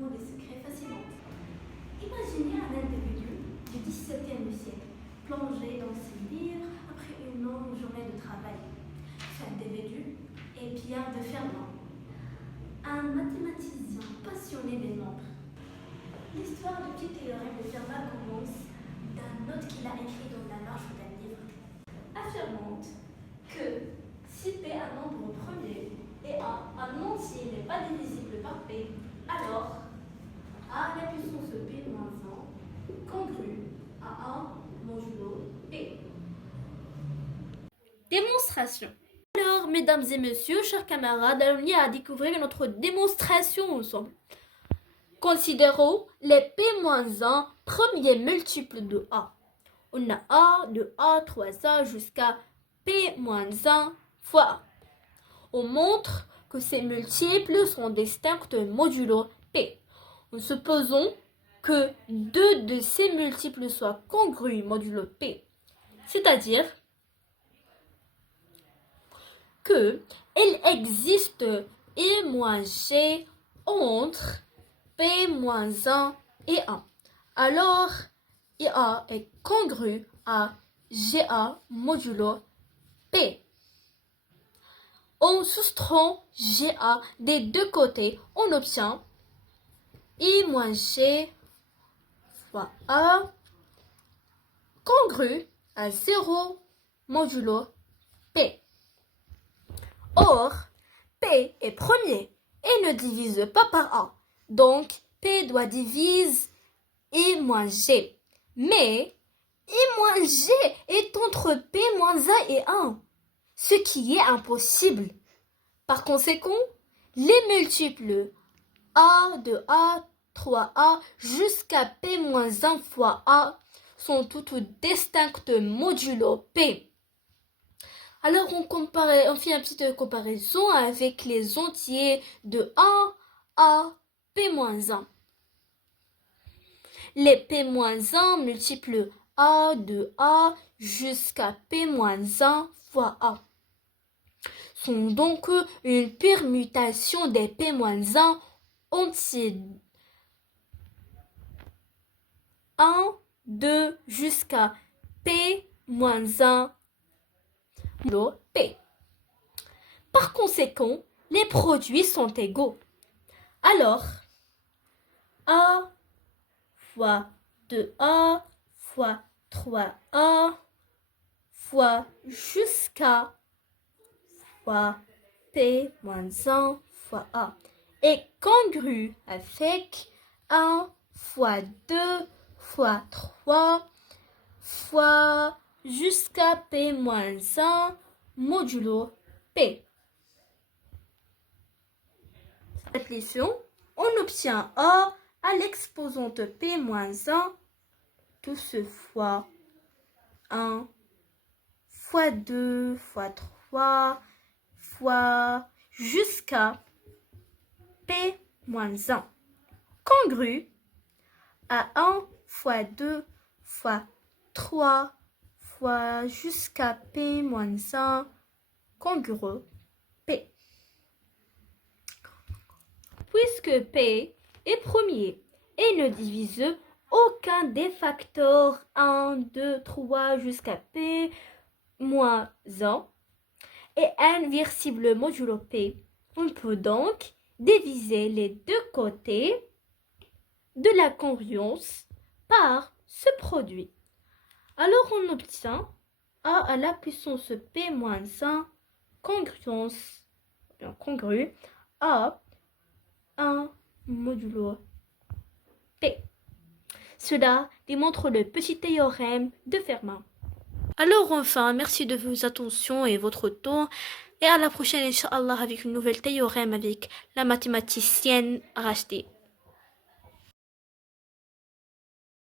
ou des secrets fascinants. Imaginez un individu du XVIIe siècle plongé dans ses livres après une longue journée de travail. Cet individu est Pierre de Fermat, un mathématicien passionné des nombres. L'histoire du petit théorème de Fermat commence d'un note qu'il a écrit dans la marge d'un livre, affirmant que si P est un nombre premier et un entier n'est pas divisible par P, alors A à la puissance de P moins 1 congrue à 1 modulo P. Démonstration. Alors, mesdames et messieurs, chers camarades, allons à découvrir notre démonstration ensemble. Considérons les P-1 premiers multiples de A. On a A, 2A, 3A jusqu'à P-1 fois A. On montre que ces multiples sont distincts modulo P. En supposant que deux de ces multiples soient congrus modulo P, c'est-à-dire que il existe I moins G entre P-1 et 1. Alors, IA est congru à GA modulo P. En soustrayant GA des deux côtés, on obtient I moins G fois A congru à 0 modulo P. Or, P est premier et ne divise pas par A. Donc, P doit diviser I moins G. Mais, I moins G est entre P moins 1 et 1, ce qui est impossible. Par conséquent, les multiples A de A, 3A jusqu'à P moins 1 fois A sont toutes distinctes modulo P. Alors on fait une petite comparaison avec les entiers de 1 à P-1. Les P-1 multiples A de A jusqu'à P-1 fois A sont donc une permutation des P-1 entiers 1, 2 jusqu'à P-1 P. Par conséquent, les produits sont égaux. Alors, A fois 2A fois 3A fois jusqu'à fois P moins 1 fois A est congru avec 1 fois 2 fois 3 fois jusqu'à P moins 1 modulo P. Cette leçon, on obtient A à l'exposante P moins 1 tout ce fois 1 fois 2 fois 3 fois jusqu'à P moins 1 congru à 1 fois 2 fois 3 fois jusqu'à P moins 1 congru P. Puisque P est premier et ne divise aucun des facteurs 1, 2, 3 jusqu'à P moins 1 et inversible modulo P, on peut donc diviser les deux côtés de la congruence par ce produit. Alors on obtient A à la puissance P moins 1 congruence congrue à 1 modulo P. Cela démontre le petit théorème de Fermat. Alors enfin, merci de vos attentions et votre temps. Et à la prochaine, Inch'Allah, avec une nouvelle théorème avec la mathématicienne Rachdi.